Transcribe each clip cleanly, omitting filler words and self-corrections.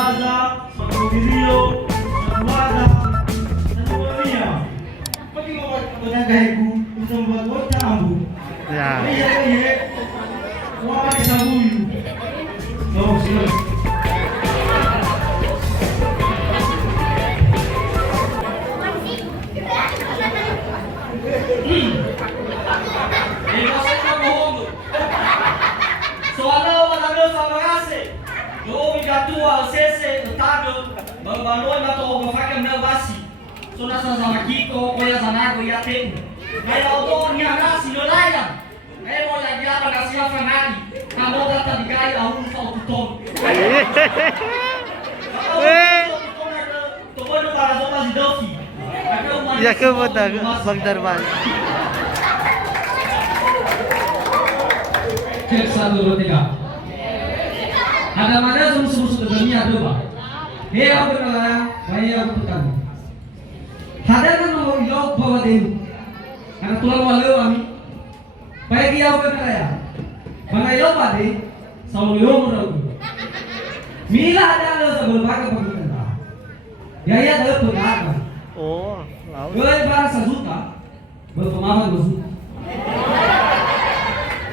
Waza, Makudirio, Waza, Nanuania. Pati mo magagay ko, isang bagot na ambo. Ya. Iya, wala ka sa buyo. No, sino? Tua sese utado banoi mato mafaka na basi so nasa za makiko ko ya zanago ya tem kaya auto ni anasi no laya kaya mo lagi apa nasi afanani kamo data digai au fa uton to bono para do mas dofi Ya ke bota Bang Darman. Cek 1 2 3 ada mana musuh-musuh dunia ada ba he aku nala saya aku tekan ada kan mau ilok bawa dem karena tulang walau kami baik dia aku nala bana ilok bade selalu yo murau mila ada lo sebelum pakai pagkita ya ada pagkita Oh, laut. gue barang sejuta berpemahaman berjuta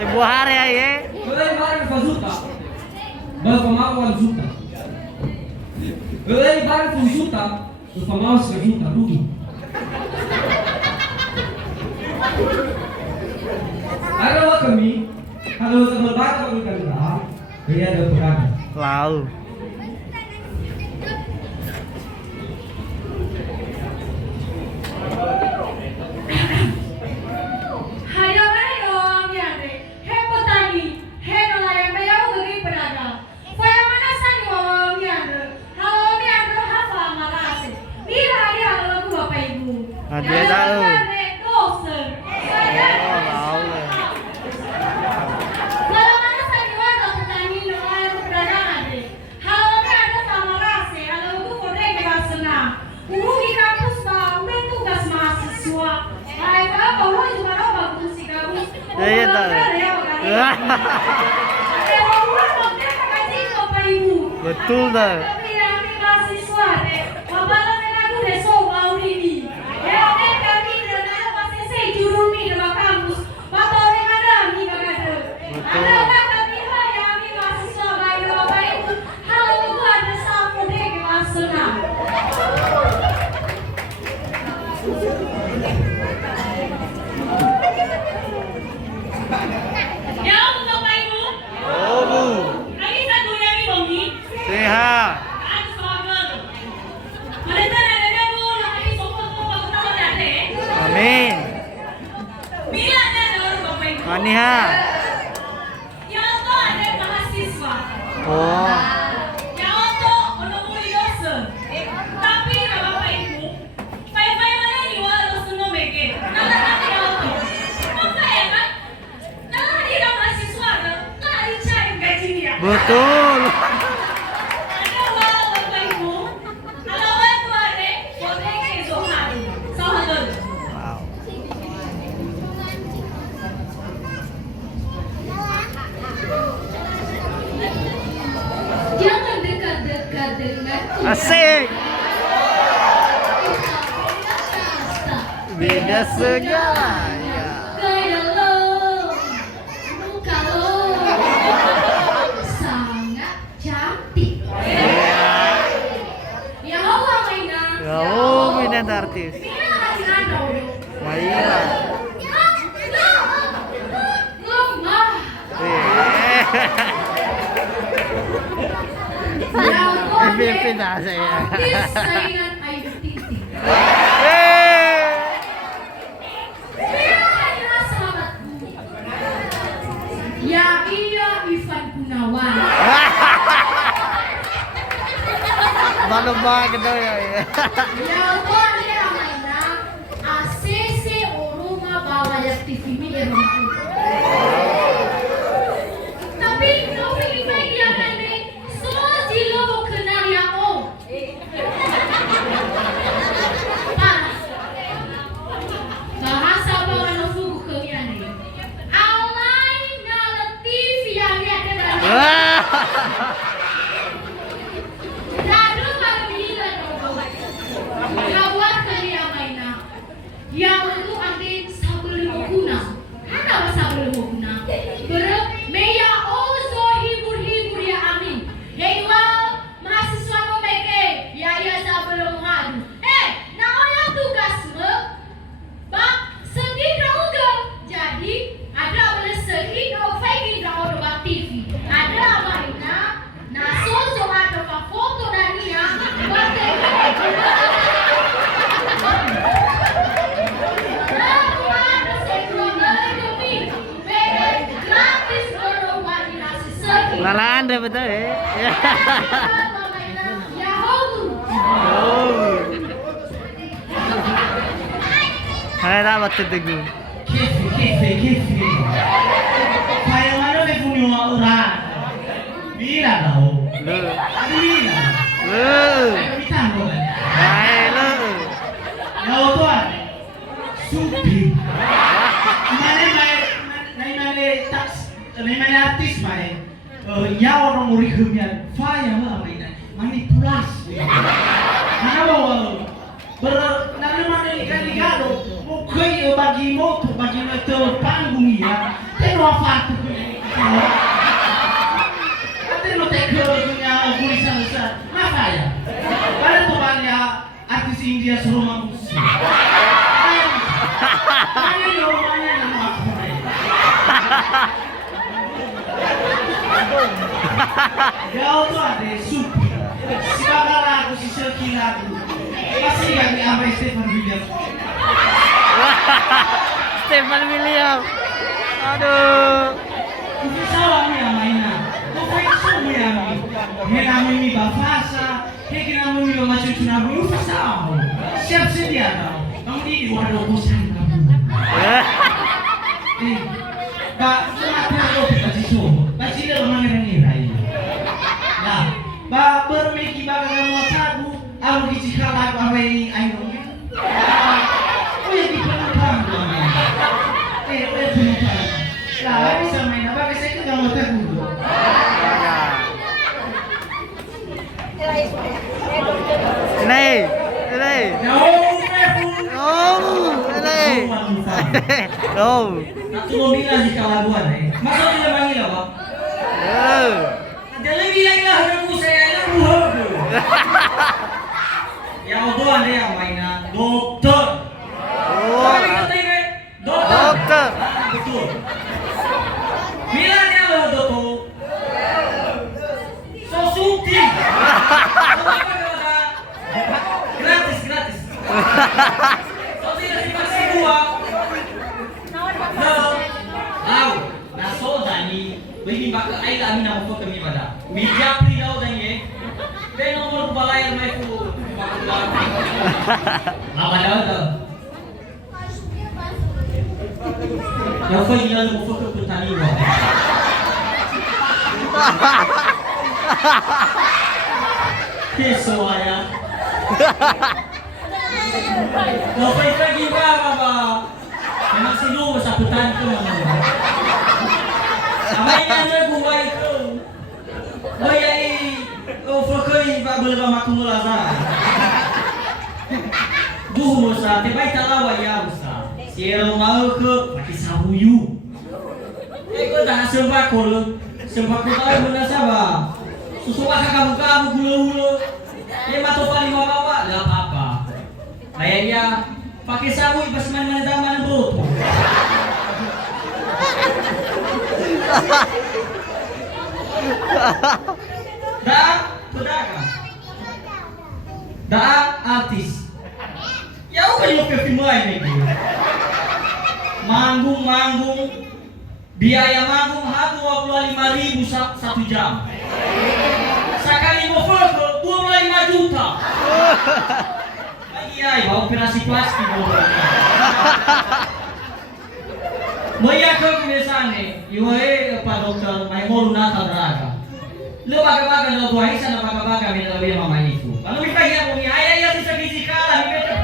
Buah hari ya. gue barang sejuta berpemahaman juta. Beli barang pun juta, berpemahaman sejuta rugi. Ada apa kami? Kalau sama barang kami kerja, dia ada peran. Laut. Nah, dia tahu. Betul dah. Amin. Maniha. Ya Allah ada mahasiswa. Oh. Ya Allah menemui dosen. Tapi Bapak Ibu, pay-pay mana ni walau suno meke. Nala nanti auto. Apa ya kan? Nala dia mahasiswa kan? Nala dicari gaji dia. Betul. Ada walau Bapak Ibu. Kalau waktu ada, boleh ke Zohar. Sahabat. Wow. Jangan dekat-dekat denganku. Asik. Beda segalanya. Gaya lo, muka lo sangat cantik. Ya Allah Maina. Oh, minat artis. Mina lagi ada Maila. lemah. Ya Allah. Pimpin saya. Artis saingan Ayu Titi. Mina adalah sahabatku. Ya iya Ivan Gunawan. Baru banget tuh ya. Ya Allah ya Maina. ACC Oruma bawa ya TV ini ya rumahku. Tapi kau ini baik ya Nene. So jilo mau kenal ya Om. Panas. Bahasa bawa nofu ke Nene. Alai na TV yang dia ada. betul ya. Hai dapat teguh. Kefe. Kayak mana nih punya orang? Bila tahu. Lu. Bila. Lu. Kita boleh. Hai lu. Tahu tuan. Supi. Mana artis mana? Ya orang origamian. Faya mana mana? Manipulasi. Mana bawa? Nanti mana ikan-ikan Mungkin bagi motor, bagi motor panggung ya. Tapi apa tu? Nanti lo punya tulisan besar. Apa ya? Ada tu banyak artis India suruh mampus. Mana ni rumahnya nama aku? Kau tu ada supi. Siapa lagu si Sherky lagu? Masih kami apa Stefan William? Stefan William. Aduh. Itu salah ni mainan. Kau faham ni ami. Hena mimi bahasa. Hena mimi macam tu nabi. Itu salah. Siap sedia tau. Kamu ni walau bosan kamu. Pak, kenapa kau tidak disuruh? Pasti dia orang yang nilai. Nah, pak bermeki bagai kamu sabu. Aku dicikal aku apa ini ayo. Oh ya di penumpang dong. Penumpang. Lah bisa main apa? Bisa ke kamu terbuka. Ini. Oh. Aku mau bilang di kalabuan Masa tidak panggil apa? Ada lagi lah aku saya yang itu ada yang mainan dokter. Tapi kita ingat dokter. Betul. Bila dia lo dokter. So suki. Gratis. So tidak dikasih uang. No. Tahu. Nah so jadi. Begini bakal air kami nak foto kami pada. Media pri tahu dah ni. Dia nomor balai mai ku. Apa dah tu? Yang kau ingat mau foto petani wah. Keso ayah. Kau pergi gimana bapa? Memang sinu masa petani tu mana? Apa yang ada gua itu? Oh ya oh fokai pak belum aku mulasa. Duh musa, tebai talawa ya musa. Siapa mau ke pakai sabuyu? Kau dah sembah kau, sembah kau tahu mana siapa? Susu makan kamu gula. Dia matu paling bawa, dah apa? Kayak dia pakai sabuyu pas mana bro. Dah pedagang. Dah artis. Ya udah yo film lain ni. Manggung. Biaya manggung harga 25.000 satu jam. Sekali mau foto 25 juta. Lagi ay bawa operasi plastik. Moya ko kumisane, iwae pa doktor may molo na talaga. Lo baga lo buhay sa nabaga may nalabi ang mama ito. Ano may kaya mo ni ay sa physical, may kaya.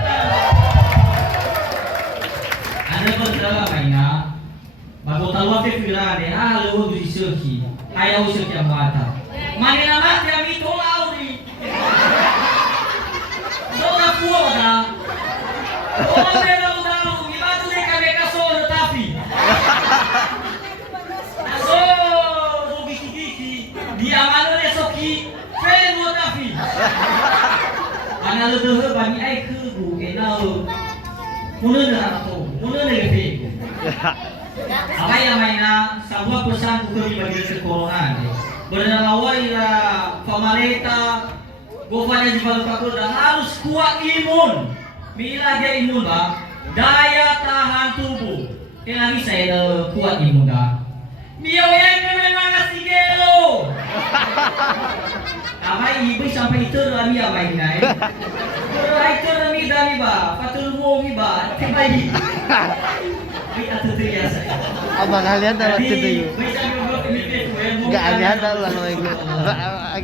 Ano ba talaga may na? Bago talwa ke pirane, lo di Sherky. Ayaw Sherky ang mata. Manila mati ang ito lauri. So na puwa da. Oh, pero Aso, gigi. Dia mana le soki, fel mo tapi. Ana lo deh bani ai ke bu kenal. Muna le ke. Apa yang mainnya? Sebuah pesan untuk bagi sekolah. Bernawai lah pemerintah, government juga harus kuat imun. Bila dia imun bah, daya tahan tubuh. Kaya lagi saya kuat imun dah. Miawayan ka na mga sigelo! Amay ibu sampai itu rami amay nai. Kalau itu rami dami ba, patul mo mi ba, tibai. May atutu ya saya. Abang kalian tahu waktu itu yuk. May sabi mo Pilipino, Enggak ada tahu lalu itu.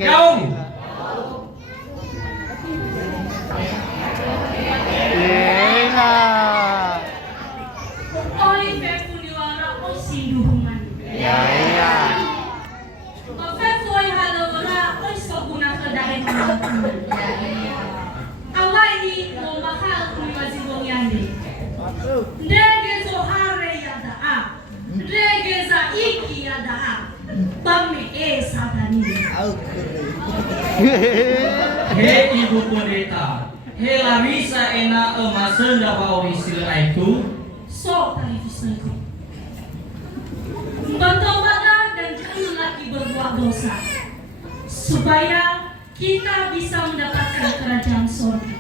Jauh. Iya. Oi, Fefu niwara o sinduhungan. Ya iya. Fefu ay halawara o soguna ka dahil mga away ni mo mahal kung mazibong yandi. Ndege zo hare yada a. Ndege za iki yada a. Bami sa tanini. He ibu pendeta, he Larissa ena emasan dapat istilah itu. So tayo ko. Bertobatlah dan jangan lagi berbuat dosa, supaya kita bisa mendapatkan kerajaan surga.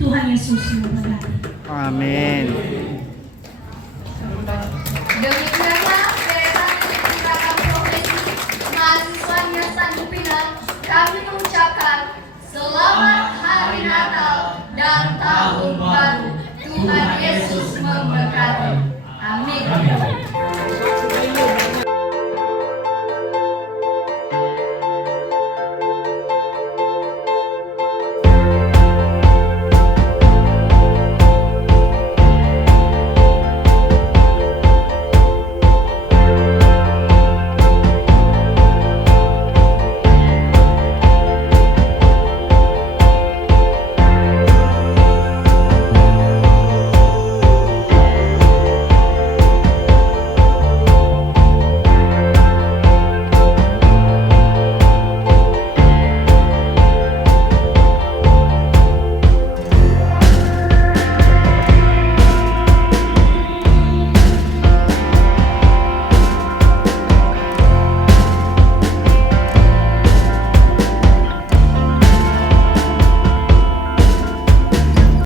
Tuhan Yesus memberkati. Amin. Demikianlah deretan ceritakan profesi mahasiswanya Sandupinan. Kami mengucapkan selamat hari Natal dan tahun baru. Tuhan